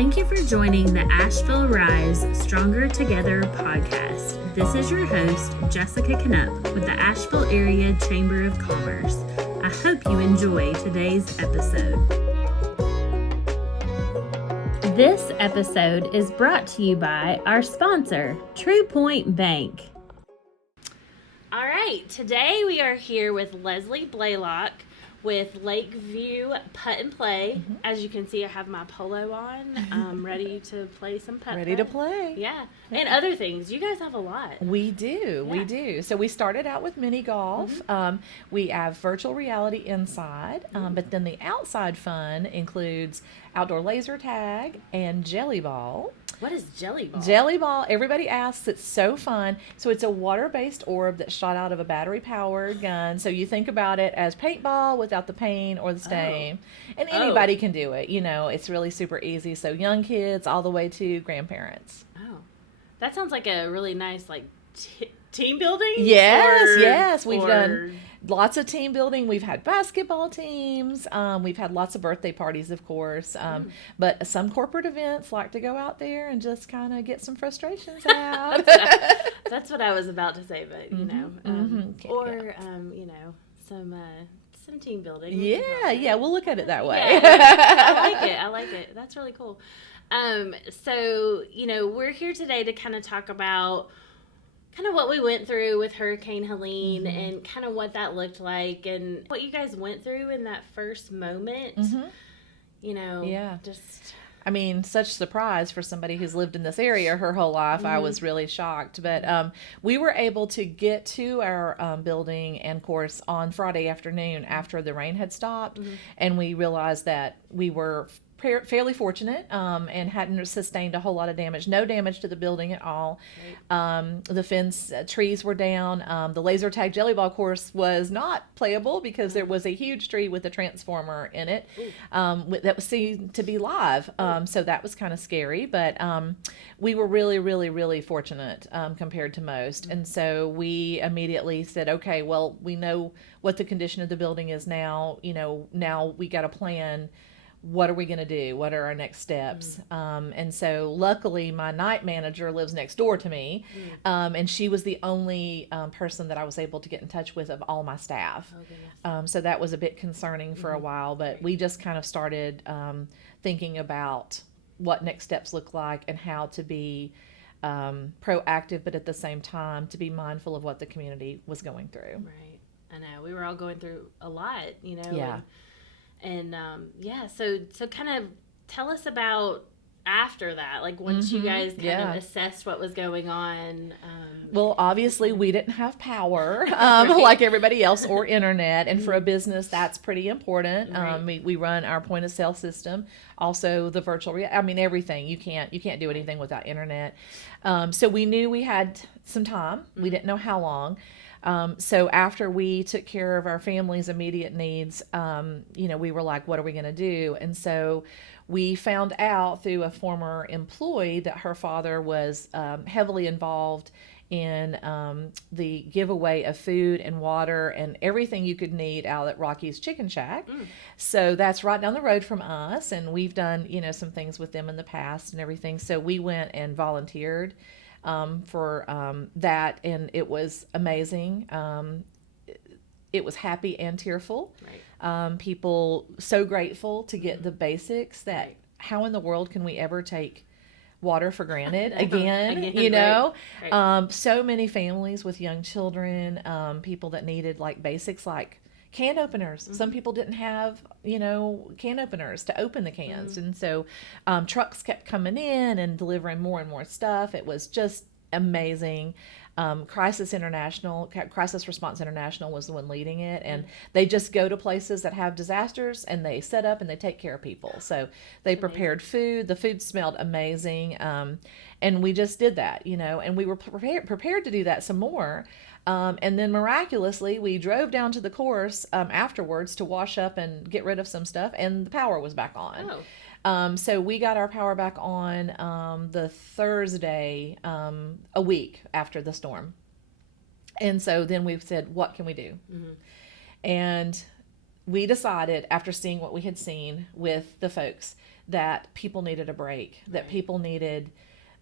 Thank you for joining the Asheville Rise Stronger Together podcast. This is your host, Jessica Knupp with the Asheville Area Chamber of Commerce. I hope you enjoy today's episode. This episode is brought to you by our sponsor, True Point Bank. All right, today we are here with Leslie Blaylock with Lakeview Putt and Play. Mm-hmm. As you can see, I have my polo on, ready to play some putt. Ready to play. Yeah, and other things. You guys have a lot. We do. So we started out with mini golf. Mm-hmm. We have virtual reality inside, but then the outside fun includes outdoor laser tag and jelly ball. What is jelly ball? Jelly ball, everybody asks. It's so fun. So it's a water-based orb that's shot out of a battery-powered gun. So you think about it as paintball without the paint or the stain. Oh. And anybody can do it. You know, it's really super easy. So young kids all the way to grandparents. Oh. That sounds like a really nice, team building? Yes. We've done lots of team building. We've had basketball teams. We've had lots of birthday parties, of course. But some corporate events like to go out there and just kind of get some frustrations out. That's what I was about to say, but, some team building. Yeah, we'll look at it that way. Yeah, I like it. That's really cool. So, we're here today to kind of talk about kind of what we went through with Hurricane Helene and kind of what that looked like and what you guys went through in that first moment. Such surprise for somebody who's lived in this area her whole life. I was really shocked. But we were able to get to our building and course on Friday afternoon after the rain had stopped. And we realized that we were fairly fortunate and hadn't sustained a whole lot of damage. No damage to the building at all. Right. The fence trees were down. The laser tag jelly ball course was not playable because there was a huge tree with a transformer in it that was seen to be live. So that was kind of scary. But we were really, really, really fortunate compared to most. And so we immediately said, okay, well, we know what the condition of the building is now. Now we got a plan. What are we going to do? What are our next steps? And so luckily my night manager lives next door to me. And she was the only person that I was able to get in touch with of all my staff. So that was a bit concerning for a while, but we just kind of started thinking about what next steps look like and how to be proactive, but at the same time to be mindful of what the community was going through. Right. I know. We were all going through a lot, Yeah. And so kind of tell us about after that, once you guys kind of assessed what was going on. Well, obviously we didn't have power like everybody else or internet, and for a business that's pretty important. Right. We run our point of sale system, also the virtual everything. You can't do anything without internet. So we knew we had some time. We didn't know how long. So after we took care of our family's immediate needs, we were like, what are we going to do? And so we found out through a former employee that her father was heavily involved in the giveaway of food and water and everything you could need out at Rocky's Chicken Shack. So that's right down the road from us. And we've done, some things with them in the past and everything. So we went and volunteered for that, and it was amazing. It was happy and tearful. Right. People so grateful to get the basics that how in the world can we ever take water for granted again, Right. So many families with young children, people that needed basics like can openers. Some people didn't have, can openers to open the cans. And so trucks kept coming in and delivering more and more stuff. It was just amazing. Crisis Response International was the one leading it. And they just go to places that have disasters and they set up and they take care of people. So they prepared food. The food smelled amazing. And we just did that, and we were prepared to do that some more. And then miraculously, we drove down to the course afterwards to wash up and get rid of some stuff, and the power was back on. So we got our power back on the Thursday, a week after the storm. And so then we said, what can we do? And we decided, after seeing what we had seen with the folks, that people needed a break, that Right. people needed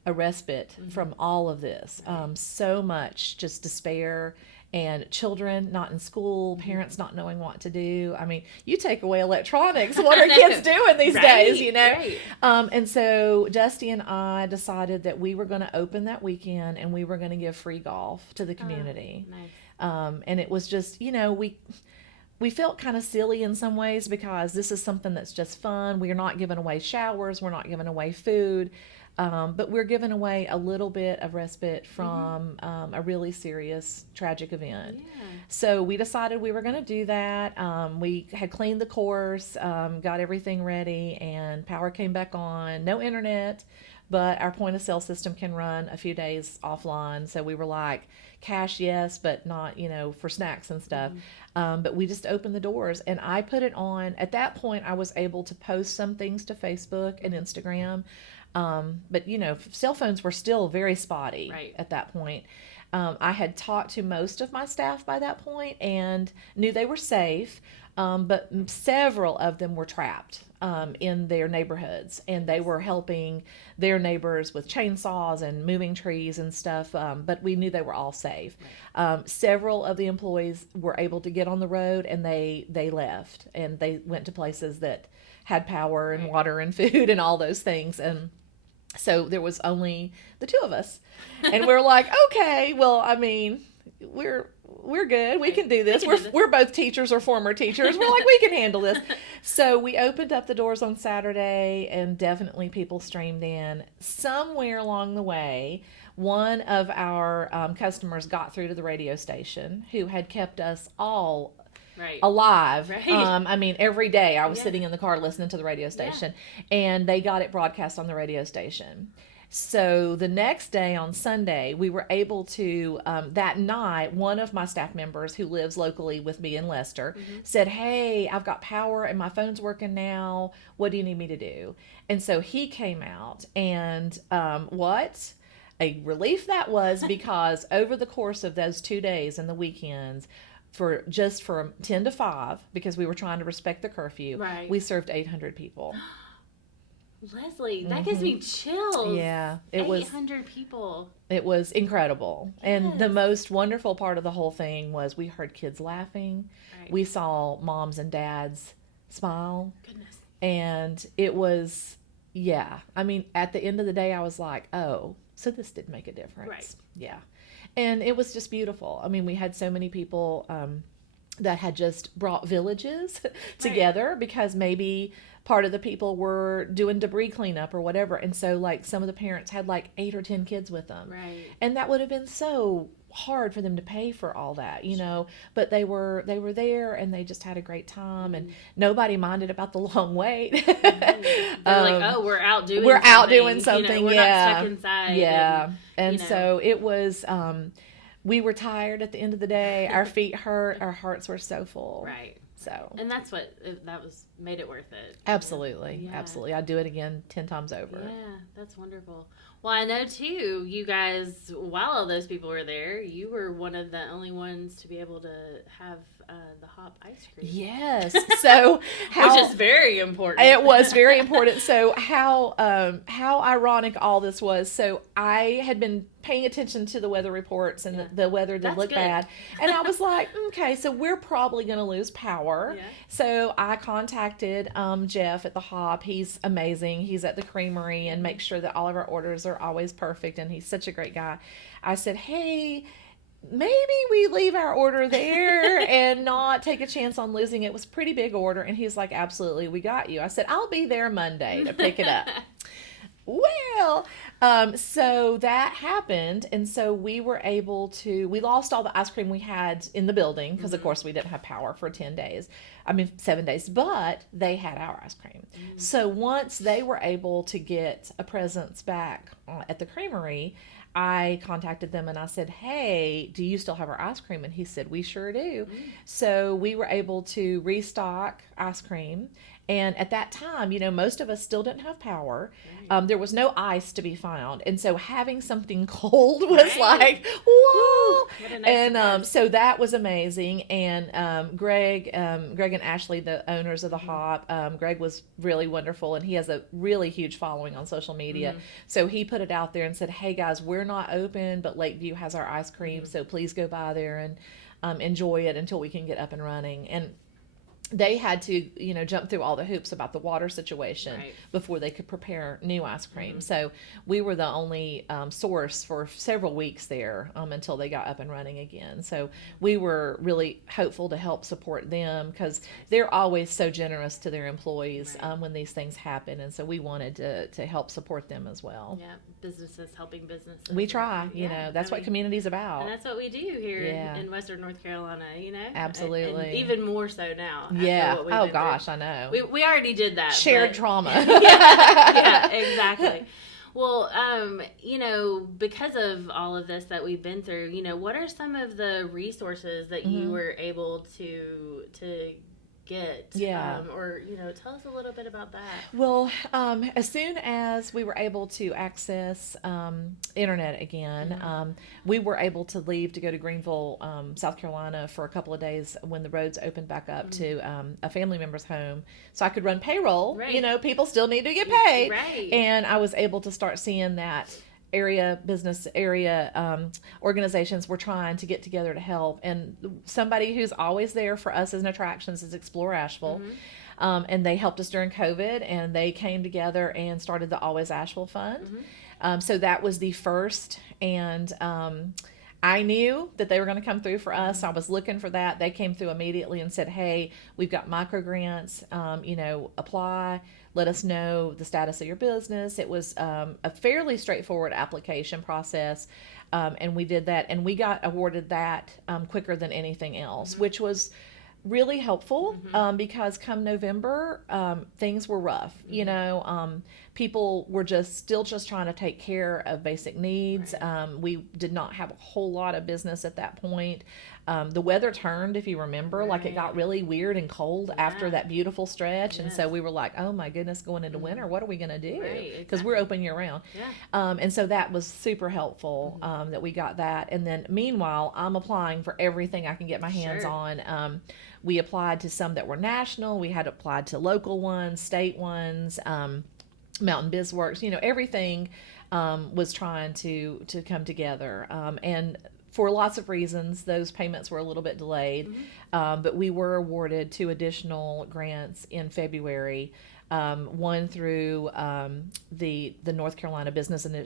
a respite from all of this. So much just despair, and children not in school, parents not knowing what to do. I mean, you take away electronics, what are kids doing these days, you know? Right. And so Dusty and I decided that we were going to open that weekend and we were going to give free golf to the community. Nice. And it was just, we felt kind of silly in some ways because this is something that's just fun. We're not giving away showers. We're not giving away food. But we're giving away a little bit of respite from a really serious, tragic event. Yeah. So we decided we were going to do that. We had cleaned the course, got everything ready, and power came back on. No internet, but our point of sale system can run a few days offline. So we were like, cash, yes, but not, for snacks and stuff. But we just opened the doors, and I put it on. At that point, I was able to post some things to Facebook and Instagram. But cell phones were still very spotty at that point. I had talked to most of my staff by that point and knew they were safe. But several of them were trapped in their neighborhoods, and they were helping their neighbors with chainsaws and moving trees and stuff. But we knew they were all safe. Several of the employees were able to get on the road, and they left, and they went to places that had power and water and food and all those things. And so there was only the two of us, and we're like, okay, well, I mean, we're good. We can do this. We're both teachers or former teachers. We're like, we can handle this. So we opened up the doors on Saturday, and definitely people streamed in. Somewhere along the way, one of our customers got through to the radio station, who had kept us all alive. I mean, every day I was sitting in the car listening to the radio station, and they got it broadcast on the radio station. So the next day on Sunday, we were able to, that night, one of my staff members who lives locally with me in Leicester said, hey, I've got power and my phone's working now. What do you need me to do? And so he came out, and what a relief that was, because over the course of those 2 days and the weekends, for 10 to 5, because we were trying to respect the curfew, we served 800 people. Leslie, that gives me chills. Yeah, it 800 people. It was incredible. Yes. And the most wonderful part of the whole thing was we heard kids laughing. We saw moms and dads smile. Goodness. And it was, I mean, at the end of the day, I was like, oh, so this did make a difference. Yeah. And it was just beautiful. I mean, we had so many people that had just brought villages together, because maybe part of the people were doing debris cleanup or whatever. And so, like, some of the parents had like 8 or 10 kids with them. And that would have been so hard for them to pay for all that, but they were there, and they just had a great time, and nobody minded about the long wait. They're like, oh, we're out doing something. We're not stuck inside. And so it was, we were tired at the end of the day. Our feet hurt. Our hearts were so full. So, and that's what made it worth it. Absolutely. Absolutely. I'd do it again 10 times over. Yeah, that's wonderful. Well, I know too, you guys, while all those people were there, you were one of the only ones to be able to have the hop ice cream. Yes. So which is very important. It was very important. So how ironic all this was. So I had been paying attention to the weather reports, and the weather did look bad. And I was like, okay, so we're probably going to lose power. So I contacted Jeff at the Hop. He's amazing. He's at the creamery and makes sure that all of our orders are always perfect. And he's such a great guy. I said, hey, maybe we leave our order there and not take a chance on losing it. It was a pretty big order. And he's like, absolutely, we got you. I said, I'll be there Monday to pick it up. Well, so that happened. And so we were able to, we lost all the ice cream we had in the building, because of course we didn't have power for 7 days, but they had our ice cream. So once they were able to get a presence back at the creamery, I contacted them and I said, hey, do you still have our ice cream? And he said, we sure do. So we were able to restock ice cream. And at that time, most of us still didn't have power. Right. There was no ice to be found. And so having something cold was like, whoa. What a nice surprise. So that was amazing. And Greg and Ashley, the owners of the Hop, Greg was really wonderful. And he has a really huge following on social media. So he put it out there and said, hey guys, we're not open, but Lakeview has our ice cream. So please go by there and enjoy it until we can get up and running. And they had to, jump through all the hoops about the water situation before they could prepare new ice cream. So we were the only source for several weeks there until they got up and running again. So we were really hopeful to help support them because they're always so generous to their employees when these things happen. And so we wanted to help support them as well. Yeah, businesses helping businesses. We try, that's what community's about. And that's what we do here in Western North Carolina, Absolutely. And even more so now. Yeah. Oh gosh, I know. We already did that. Shared trauma. yeah, exactly. Well, because of all of this that we've been through, what are some of the resources that you were able to get? Or tell us a little bit about that. Well, as soon as we were able to access internet again, we were able to leave to go to Greenville, South Carolina for a couple of days when the roads opened back up to a family member's home, so I could run payroll. Right. People still need to get paid, right? And I was able to start seeing that business area organizations were trying to get together to help, and somebody who's always there for us as an attractions is Explore Asheville. And they helped us during COVID, and they came together and started the Always Asheville Fund. So that was the first, and I knew that they were going to come through for us. I was looking for that. They came through immediately and said, hey, we've got micro grants, apply. Let us know the status of your business. It was a fairly straightforward application process, and we did that, and we got awarded that quicker than anything else, which was really helpful because come November, things were rough. People were still trying to take care of basic needs. We did not have a whole lot of business at that point. The weather turned, if you remember, like it got really weird and cold after that beautiful stretch. And so we were like, oh my goodness, going into winter, what are we going to do? Because we're open year round. And so that was super helpful that we got that. And then meanwhile, I'm applying for everything I can get my hands on. We applied to some that were national. We had applied to local ones, state ones, Mountain BizWorks, everything was trying to come together. And for lots of reasons, those payments were a little bit delayed. But we were awarded 2 additional grants in February. One through the North Carolina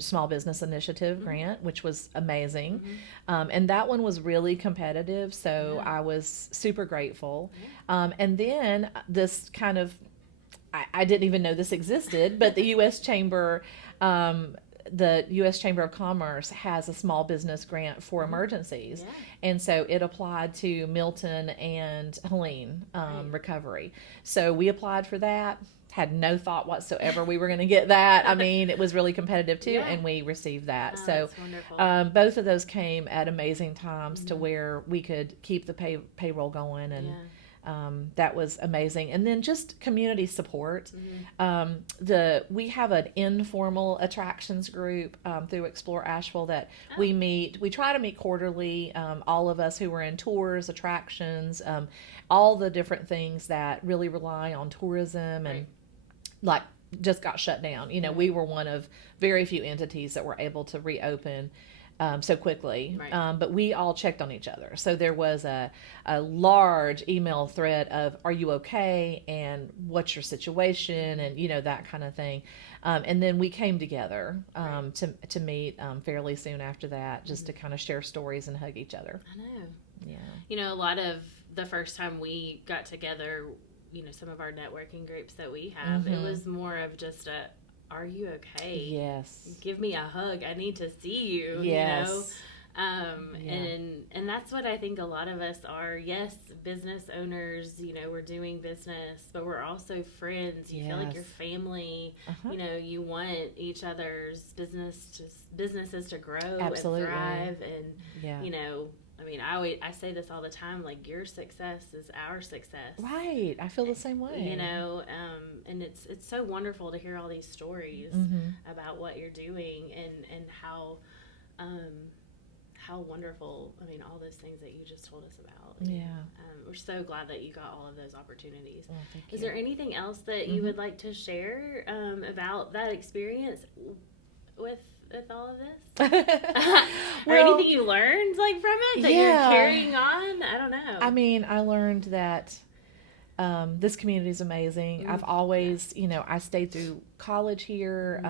Small Business Initiative grant, which was amazing. And that one was really competitive, so I was super grateful. And then this kind of, I didn't even know this existed, but the U.S. Chamber of Commerce has a small business grant for emergencies. And so it applied to Milton and Helene recovery. So we applied for that. Had no thought whatsoever we were going to get that. I mean, it was really competitive too, and we received that. So both of those came at amazing times to where we could keep the payroll going, and that was amazing. And then just community support. We have an informal attractions group through Explore Asheville that we meet. We try to meet quarterly, all of us who are in tours, attractions, all the different things that really rely on tourism and like just got shut down. We were one of very few entities that were able to reopen so quickly. But we all checked on each other. So there was a large email thread of, are you okay? And what's your situation? And, that kind of thing. And then we came together to meet fairly soon after that, just to kind of share stories and hug each other. I know. Yeah. A lot of the first time we got together, some of our networking groups that we have, it was more of just are you okay? Yes. Give me a hug. I need to see you. Yes. And that's what I think a lot of us are. Yes, business owners, we're doing business, but we're also friends. You feel like you're family. You want each other's businesses to grow and thrive. And, I mean, I say this all the time, like, your success is our success. Right. I feel the same way. You know, and it's so wonderful to hear all these stories about what you're doing and how wonderful, I mean, all those things that you just told us about. Yeah. We're so glad that you got all of those opportunities. Well, thank you. Is there anything else that you would like to share about that experience with all of this? Or anything you learned, like, from it that you're carrying on? I don't know. I mean, I learned that this community is amazing. I've always, you know, I stayed through college here.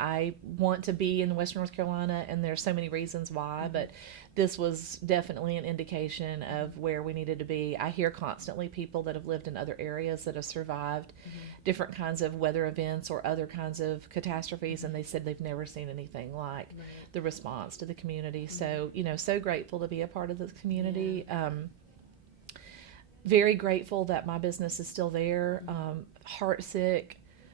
I want to be in Western North Carolina, and there's so many reasons why, but this was definitely an indication of where we needed to be. I hear constantly people that have lived in other areas that have survived different kinds of weather events or other kinds of catastrophes, and they said they've never seen anything like the response to the community. So, you know, so grateful to be a part of this community. Very grateful that my business is still there. Heartsick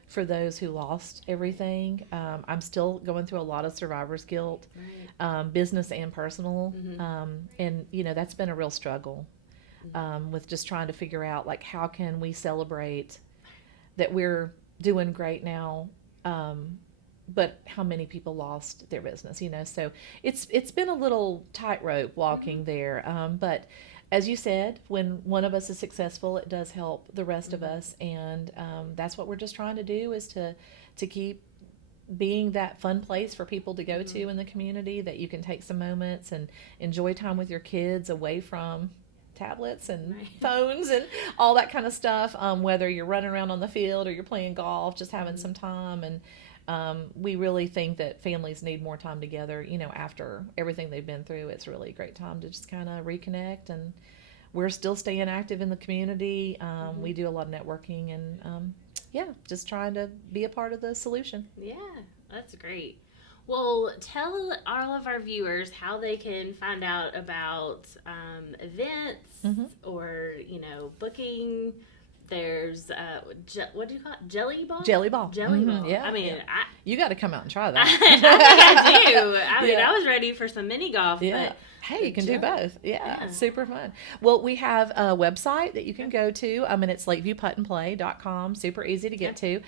for those who lost everything. I'm still going through a lot of survivor's guilt, business and personal. And, you know, that's been a real struggle with just trying to figure out, like, how can we celebrate that we're doing great now, but how many people lost their business, you know? So it's been a little tightrope walking there. But as you said, when one of us is successful, it does help the rest of us, and that's what we're just trying to do, is to keep being that fun place for people to go to in the community, that you can take some moments and enjoy time with your kids away from tablets and phones and all that kind of stuff, whether you're running around on the field or you're playing golf, just having some time. And we really think that families need more time together, you know, after everything they've been through. It's really a great time to just kind of reconnect, and we're still staying active in the community. We do a lot of networking, and just trying to be a part of the solution. Yeah, that's great. Well, tell all of our viewers how they can find out about events or, you know, booking. There's what do you call it? Jelly ball? Jelly ball. Yeah. I mean, you got to come out and try that. I think I do. I mean, I was ready for some mini golf, but hey, you can do both. Yeah, it's super fun. Well, we have a website that you can go to. And it's lakeviewputtandplay.com. Super easy to get to.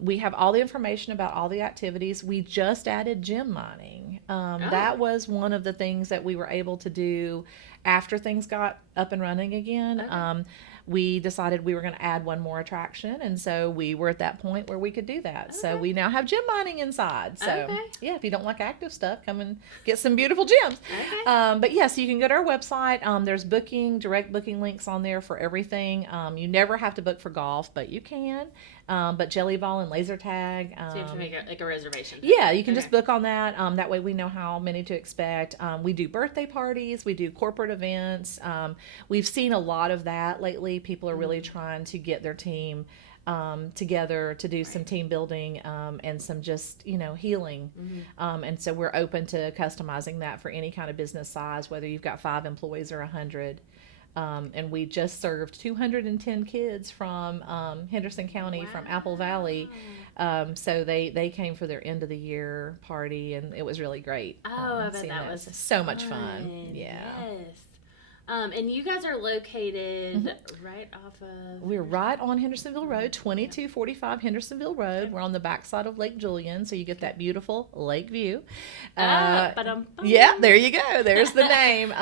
We have all the information about all the activities. We just added gem mining. That was one of the things that we were able to do after things got up and running again. We decided we were going to add one more attraction, and so we were at that point where we could do that. Okay. So we now have gem mining inside. So if you don't like active stuff, come and get some beautiful gems. But yes, you can go to our website. There's direct booking links on there for everything. You never have to book for golf, but you can. But jelly ball and laser tag. So you have to make a reservation. Yeah, you can just book on that. That way we know how many to expect. We do birthday parties. We do corporate events. We've seen a lot of that lately. People are really trying to get their team together to do some team building and some just, you know, healing. And so we're open to customizing that for any kind of business size, whether you've got 5 employees or 100. And we just served 210 kids from Henderson County, from Apple Valley. So they came for their end of the year party, and it was really great. I bet that was so much fun. Yeah. Yes. And you guys are located right off of... We're right on Hendersonville Road, 2245 Hendersonville Road. We're on the backside of Lake Julian, so you get that beautiful lake view. Yeah, there you go. There's the name.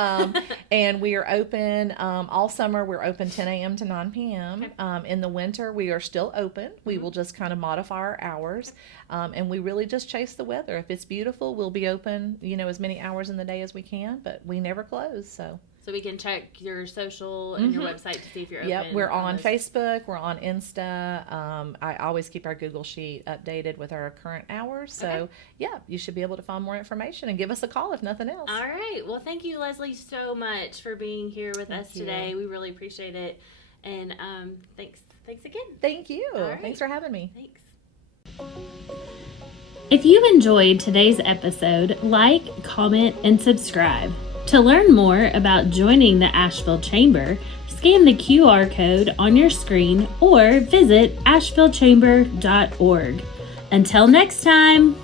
And we are open all summer. We're open 10 a.m. to 9 p.m. In the winter, we are still open. We will just kind of modify our hours. And we really just chase the weather. If it's beautiful, we'll be open, you know, as many hours in the day as we can, but we never close, so... So we can check your social and your website to see if you're open. Yep, we're on Facebook, we're on Insta. I always keep our Google Sheet updated with our current hours. So, yeah, you should be able to find more information and give us a call if nothing else. All right. Well, thank you, Leslie, so much for being here with us today. We really appreciate it. And thanks again. Thank you. Right. Thanks for having me. Thanks. If you enjoyed today's episode, like, comment, and subscribe. To learn more about joining the Asheville Chamber, scan the QR code on your screen or visit ashevillechamber.org. Until next time!